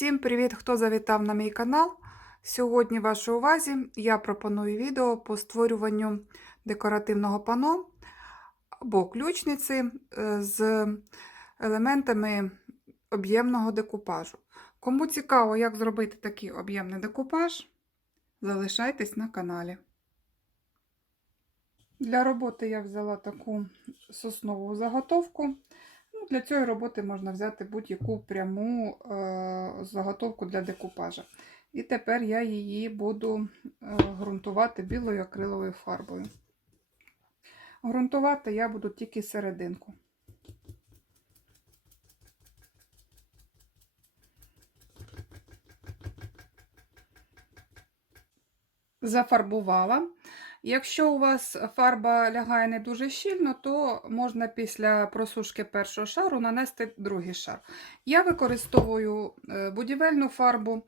Всім привіт, хто завітав на мій канал. Сьогодні вашій увазі я пропоную відео по створюванню декоративного пано або ключниці е, з елементами об'ємного декупажу. Кому цікаво, як зробити такий об'ємний декупаж, залишайтесь на каналі. Для роботи я взяла таку соснову заготовку. Для цієї роботи можна взяти будь-яку пряму е, заготовку для декупажа. І тепер я її буду е, ґрунтувати білою акриловою фарбою. Грунтувати я буду тільки серединку. Зафарбувала. Якщо у вас фарба лягає не дуже щільно, то можна після просушки першого шару нанести другий шар. Я використовую е, будівельну фарбу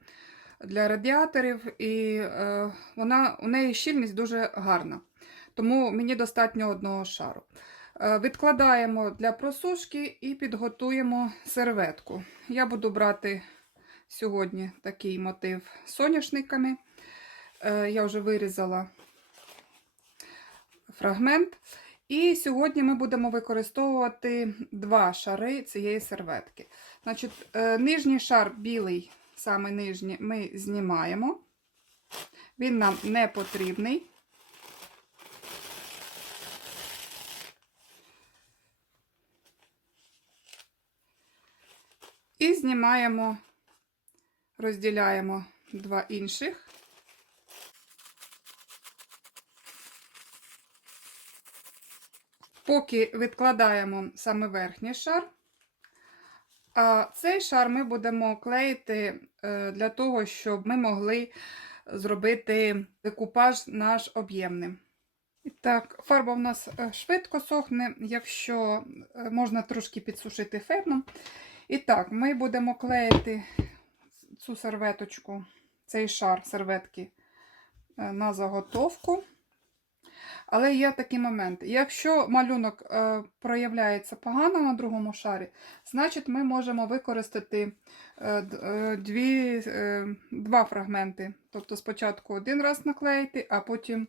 для радіаторів, і е, вона, у неї щільність дуже гарна, тому мені достатньо одного шару. Е, Відкладаємо для просушки і підготуємо серветку. Я буду брати сьогодні такий мотив соняшниками. Я вже вирізала фрагмент. І сьогодні ми будемо використовувати два шари цієї серветки. Значить, е, Нижній шар білий, саме нижній, ми знімаємо. Він нам не потрібний. І знімаємо, розділяємо два інших. Поки відкладаємо саме верхній шар, а цей шар ми будемо клеїти е, для того, щоб ми могли зробити декупаж наш об'ємним. І так, фарба у нас е, швидко сохне, якщо е, можна трошки підсушити феном. І так, ми будемо клеїти цю серветочку, цей шар серветки на заготовку. Але є такий момент. Якщо малюнок е, проявляється погано на другому шарі, значить ми можемо використати е, е, дві, е, два фрагменти. Тобто спочатку один раз наклеїти, а потім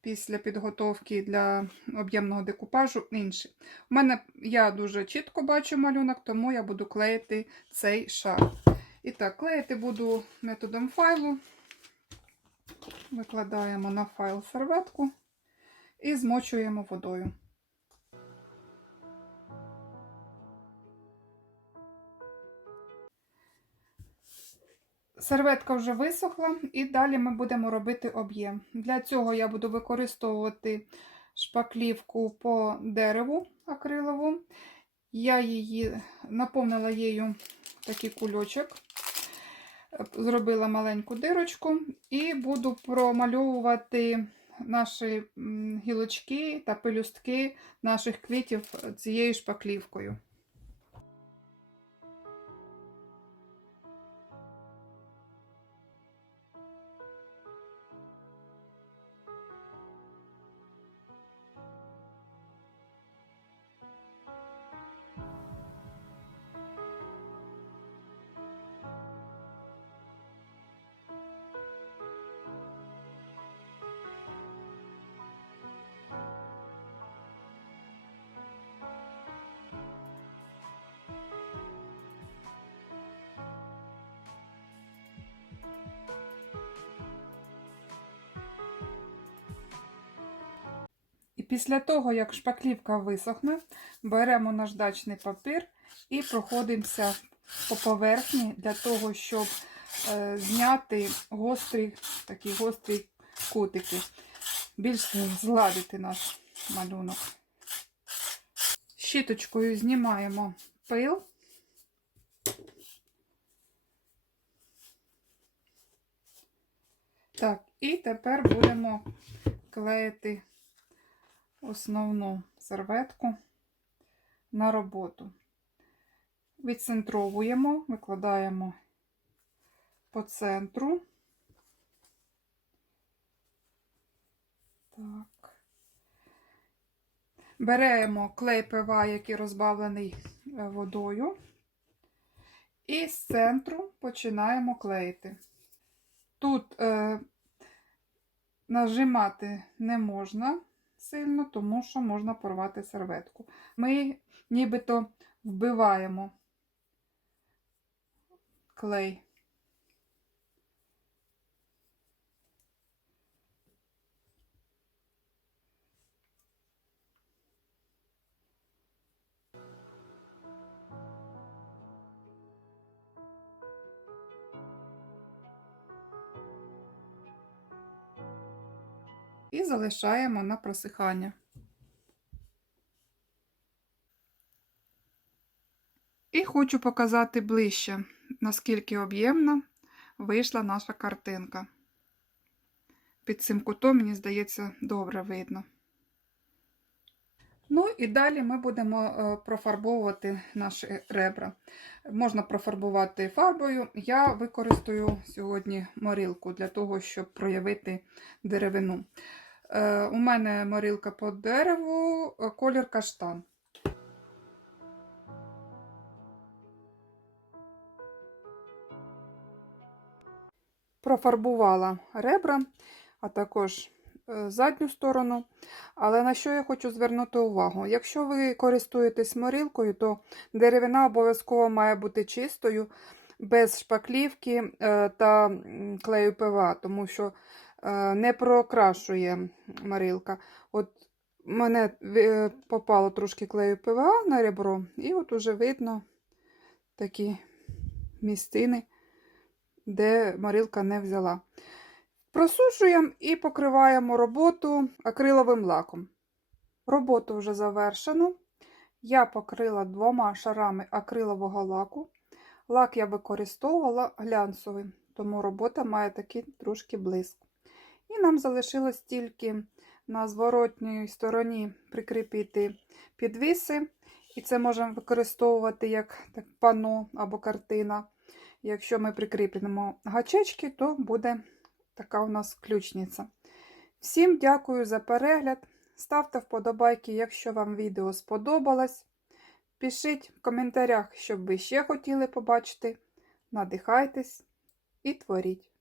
після підготовки для об'ємного декупажу інший. У мене я дуже чітко бачу малюнок, тому я буду клеїти цей шар. І так, клеїти буду методом файлу. Викладаємо на файл серветку і змочуємо водою. Серветка вже висохла, і далі ми будемо робити об'єм. Для цього я буду використовувати шпаклівку по дереву акрилову. Я її наповнила її такий кульочок, зробила маленьку дирочку і буду промальовувати наші гілочки та пелюстки наших квітів цією шпаклівкою. Після того, як шпаклівка висохне, беремо наждачний папір і проходимося по поверхні для того, щоб е, зняти гострі, такі гострі кутики, більш згладити наш малюнок. Щіточкою знімаємо пил. Так, і тепер будемо клеїти основну серветку на роботу. Відцентровуємо, викладаємо по центру. Так. Беремо клей ПВА, який розбавлений е, водою, І з центру починаємо клеїти. Тут е, нажимати не можна сильно, тому що можна порвати серветку. Ми нібито вбиваємо клей. І залишаємо на просихання. І хочу показати ближче, наскільки об'ємна вийшла наша картинка. Під цим кутом, мені здається, добре видно. Ну і далі ми будемо е, профарбовувати наші ребра. Можна профарбувати фарбою. Я використаю сьогодні морілку для того, щоб проявити деревину. Е, У мене морілка по дереву, е, колір каштан. Профарбувала ребра, а також е, задню сторону. Але на що я хочу звернути увагу? Якщо ви користуєтесь морілкою, то деревина обов'язково має бути чистою, без шпаклівки та клею ПВА, тому що не прокрашує морілка. От мене е, попало трошки клею ПВА на ребро, і от уже видно такі містини, де морілка не взяла. Просушуємо і покриваємо роботу акриловим лаком. Роботу вже завершено. Я покрила двома шарами акрилового лаку. Лак я використовувала глянцевий, тому робота має такий трошки блиск. І нам залишилось тільки на зворотній стороні прикріпити підвіси. І це можемо використовувати як так, пано або картина. Якщо ми прикріпимо гачечки, то буде така у нас ключниця. Всім дякую за перегляд. Ставте вподобайки, якщо вам відео сподобалось. Пишіть в коментарях, що б ви ще хотіли побачити. Надихайтесь і творіть.